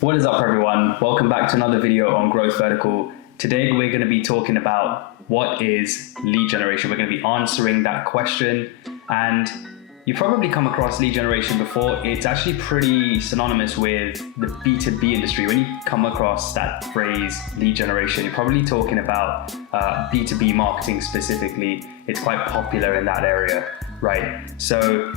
What is up, everyone? Welcome back to another video on Growth Vertical. Today we're going to be talking about what is lead generation. We're going to be answering that question, and you've probably come across lead generation before. It's actually pretty synonymous with the B2B industry. When you come across that phrase lead generation, you're probably talking about B2B marketing specifically. It's quite popular in that area, right? So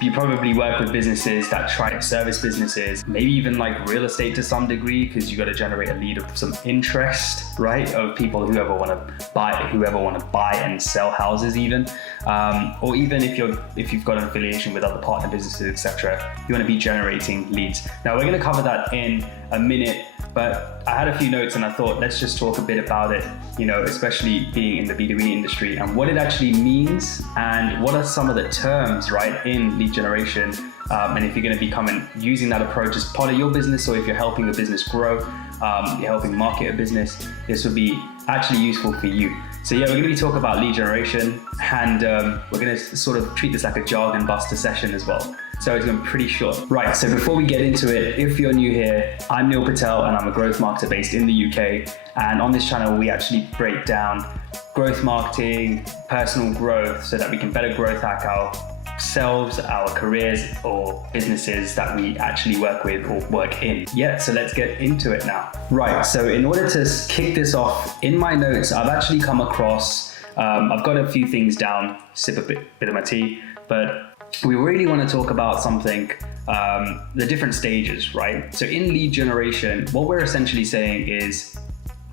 you probably work with businesses that try to service businesses, maybe even like real estate to some degree, because you got to generate a lead of some interest, right? Of people who want to buy and sell houses, even, or even if you've got an affiliation with other partner businesses, etc. You want to be generating leads. Now we're going to cover that in a minute, but I had a few notes and I thought let's just talk a bit about it, especially being in the B2B industry and what it actually means and what are some of the terms, right, in lead generation. And if you're going to be using that approach as part of your business, or if you're helping a business grow, you're helping market a business, this would be actually useful for you. So yeah, we're going to be talking about lead generation, and we're going to sort of treat this like a jargon buster session as well. So it's going to be pretty short. Right, so before we get into it, if you're new here, I'm Neil Patel and I'm a growth marketer based in the UK. And on this channel, we actually break down growth marketing, personal growth, so that we can better growth hack ourselves, our careers, or businesses that we actually work with or work in. Yeah, so let's get into it now. Right, so in order to kick this off, in my notes, I've actually come across, I've got a few things down, sip a bit of my tea, but we really want to talk about something, the different stages, right? So in lead generation, what we're essentially saying is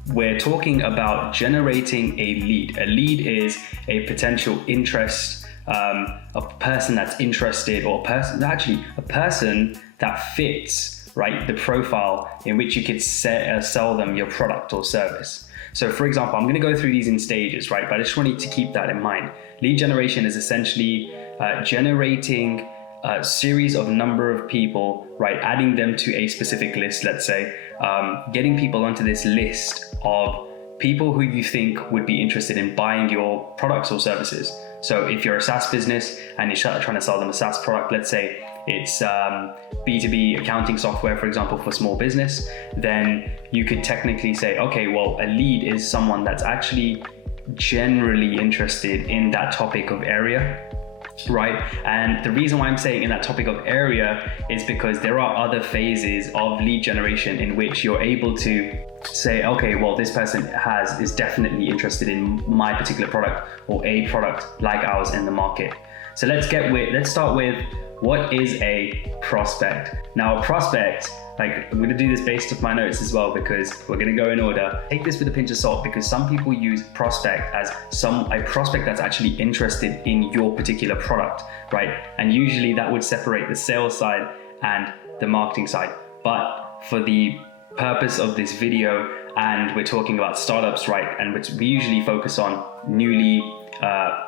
we're talking about generating a lead. A lead is a potential interest, a person that's interested, or a person that fits, right, the profile in which you could sell them your product or service. So for example, I'm going to go through these in stages, right? But I just want you to keep that in mind. Lead generation is essentially generating a series of number of people, right? Adding them to a specific list, let's say, getting people onto this list of people who you think would be interested in buying your products or services. So if you're a SaaS business and you're trying to sell them a SaaS product, let's say it's B2B accounting software, for example, for small business, then you could technically say, okay, well, a lead is someone that's actually generally interested in that topic of area, right? And the reason why I'm saying in that topic of area is because there are other phases of lead generation in which you're able to say, okay, well, this person is definitely interested in my particular product or a product like ours in the market. So let's start with what is a prospect. Now, a prospect, I'm going to do this based off my notes as well, because we're going to go in order. Take this with a pinch of salt, because some people use prospect as a prospect that's actually interested in your particular product, right? And usually that would separate the sales side and the marketing side. But for the purpose of this video, and we're talking about startups, right? And we usually focus on newly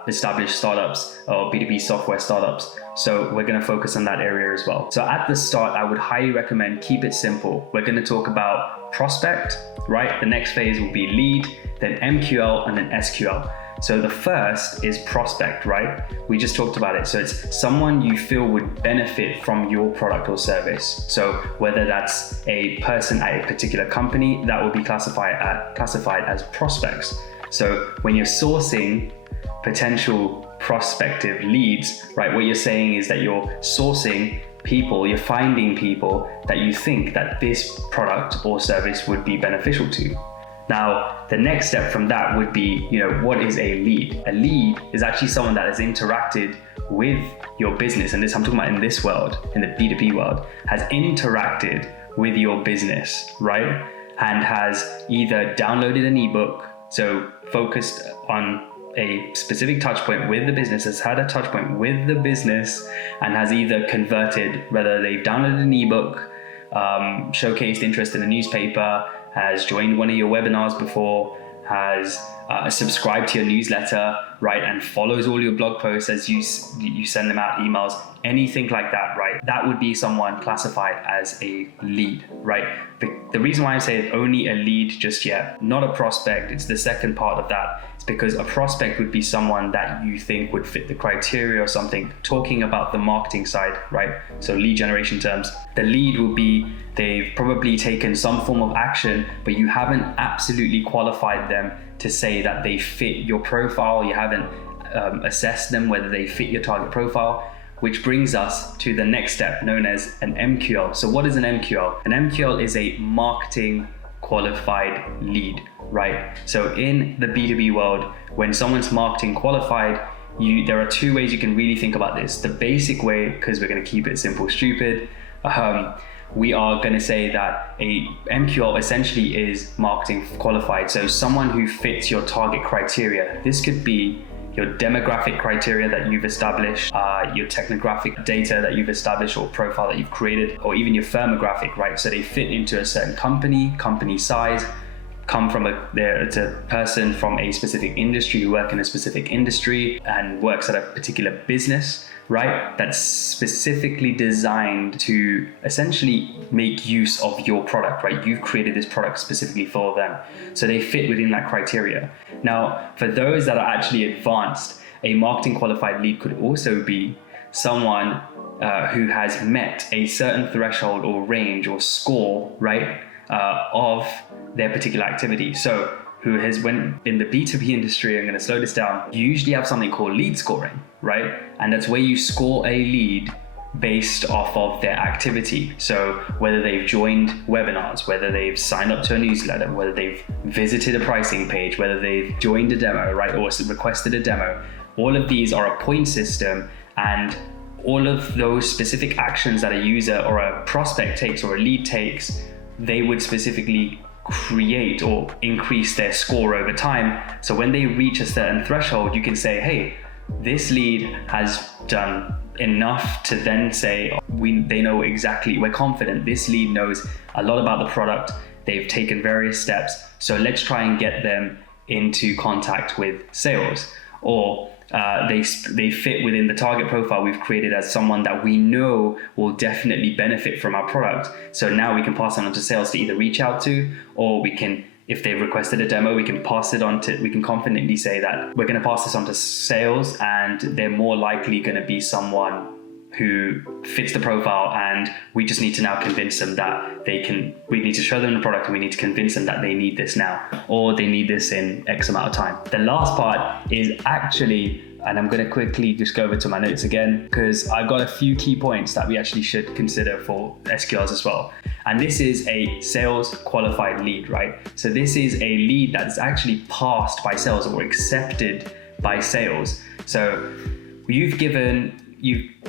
established startups or B2B software startups. So we're going to focus on that area as well. So at the start, I would highly recommend keep it simple. We're going to talk about prospect, right? The next phase will be lead, then MQL, and then SQL. So the first is prospect, right? We just talked about it. So it's someone you feel would benefit from your product or service. So whether that's a person at a particular company, that would be classified as prospects. So when you're sourcing potential prospective leads, right, what you're saying is that you're sourcing people, you're finding people that you think that this product or service would be beneficial to. Now, the next step from that would be, what is a lead? A lead is actually someone that has interacted with your business, and this I'm talking about in this world, in the B2B world, has interacted with your business, right? And has either downloaded an ebook, so focused on a specific touch point with the business, has had a touch point with the business, and has either converted, whether they've downloaded an ebook, showcased interest in a newspaper, has joined one of your webinars before, has subscribed to your newsletter, right, and follows all your blog posts as you send them out emails, anything like that, right? That would be someone classified as a lead, right? The reason why I say only a lead just yet, not a prospect, it's the second part of that. It's because a prospect would be someone that you think would fit the criteria or something. Talking about the marketing side, right? So lead generation terms, the lead will be they've probably taken some form of action, but you haven't absolutely qualified them to say that they fit your profile. You haven't assessed them whether they fit your target profile, which brings us to the next step known as an MQL. So what is an MQL? An MQL is a marketing qualified lead, right? So in the B2B world, when someone's marketing qualified, there are two ways you can really think about this. The basic way, because we're going to keep it simple, stupid, we are going to say that a MQL essentially is marketing qualified. So someone who fits your target criteria. This could be your demographic criteria that you've established, your technographic data that you've established or profile that you've created, or even your firmographic, right? So they fit into a certain company size, it's a person from a specific industry who work in a specific industry and works at a particular business, right? That's specifically designed to essentially make use of your product, right? You've created this product specifically for them. So they fit within that criteria. Now, for those that are actually advanced, a marketing qualified lead could also be someone who has met a certain threshold or range or score, right, of their particular activity. So who has, when in the B2B industry, I'm going to slow this down, you usually have something called lead scoring, right? And that's where you score a lead based off of their activity. So whether they've joined webinars, whether they've signed up to a newsletter, whether they've visited a pricing page, whether they've joined a demo, right, or requested a demo, all of these are a point system, and all of those specific actions that a user or a prospect takes or a lead takes, they would specifically create or increase their score over time. So when they reach a certain threshold, you can say, hey, this lead has done enough to then say, they know exactly, we're confident this lead knows a lot about the product, they've taken various steps, so let's try and get them into contact with sales. Or they fit within the target profile we've created as someone that we know will definitely benefit from our product. So now we can pass on to sales to either reach out to, or we can, if they've requested a demo, we can confidently say that we're going to pass this on to sales, and they're more likely going to be someone who fits the profile, and we just need to now convince them that we need to show them the product, and we need to convince them that they need this now, or they need this in X amount of time. The last part is actually, and I'm going to quickly just go over to my notes again, because I've got a few key points that we actually should consider for SQLs as well. And this is a sales qualified lead, right? So this is a lead that's actually passed by sales or accepted by sales. So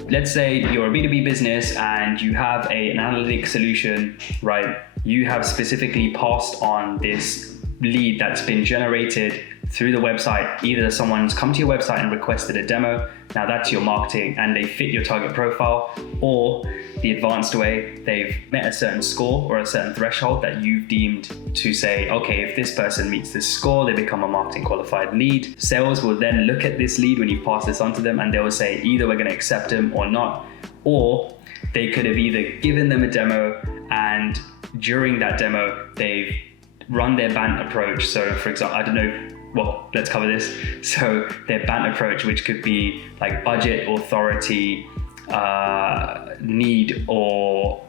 let's say you're a B2B business and you have an analytic solution, right? You have specifically passed on this lead that's been generated through the website. Either someone's come to your website and requested a demo, now that's your marketing and they fit your target profile, or the advanced way, they've met a certain score or a certain threshold that you've deemed to say, okay, if this person meets this score, they become a marketing qualified lead. Sales will then look at this lead when you pass this on to them, and they will say either we're going to accept them or not, or they could have either given them a demo, and during that demo, they've run their BANT approach. So for example, let's cover this. So their BANT approach, which could be like budget, authority, need, or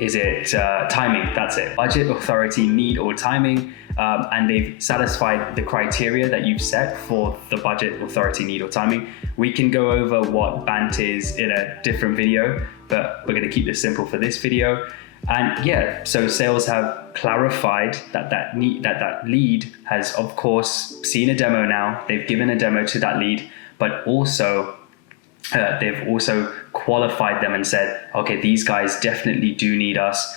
is it timing? That's it. Budget, authority, need, or timing. And they've satisfied the criteria that you've set for the budget, authority, need, or timing. We can go over what BANT is in a different video, but we're going to keep this simple for this video. And yeah, so sales have clarified that lead has, of course, seen a demo now. They've given a demo to that lead, but also they've also qualified them and said, okay, these guys definitely do need us.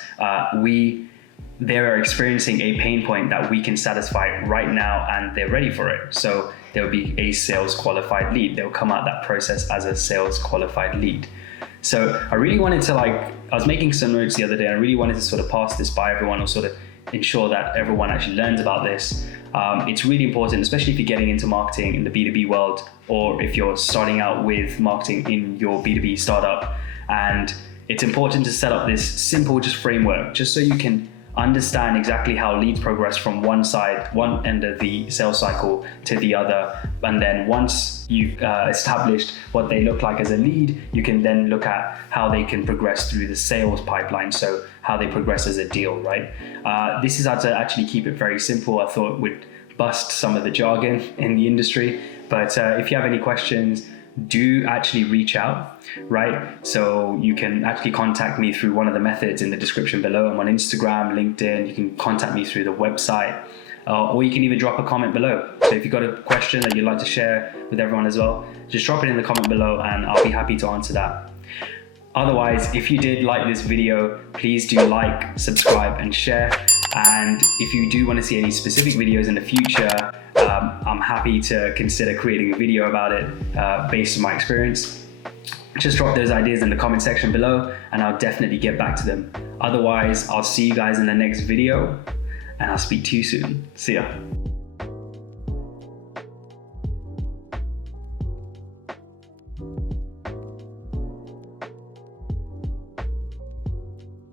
They're experiencing a pain point that we can satisfy right now, and they're ready for it. So there'll be a sales qualified lead. They'll come out that process as a sales qualified lead. So I really wanted to I was making some notes the other day. I really wanted to sort of pass this by everyone, or sort of ensure that everyone actually learns about this. It's really important, especially if you're getting into marketing in the B2B world, or if you're starting out with marketing in your B2B startup. And it's important to set up this simple just framework, just so you can understand exactly how leads progress from one end of the sales cycle to the other. And then once you've established what they look like as a lead, you can then look at how they can progress through the sales pipeline. So how they progress as a deal, right? This is how to actually keep it very simple. I thought we'd bust some of the jargon in the industry, but if you have any questions, do actually reach out, right? So you can actually contact me through one of the methods in the description below. I'm on Instagram, LinkedIn. You can contact me through the website, or you can even drop a comment below. So if you've got a question that you'd like to share with everyone as well, just drop it in the comment below and I'll be happy to answer that. Otherwise, if you did like this video, please do like, subscribe and share. And if you do want to see any specific videos in the future, I'm happy to consider creating a video about it based on my experience. Just drop those ideas in the comment section below and I'll definitely get back to them. Otherwise, I'll see you guys in the next video and I'll speak to you soon. See ya.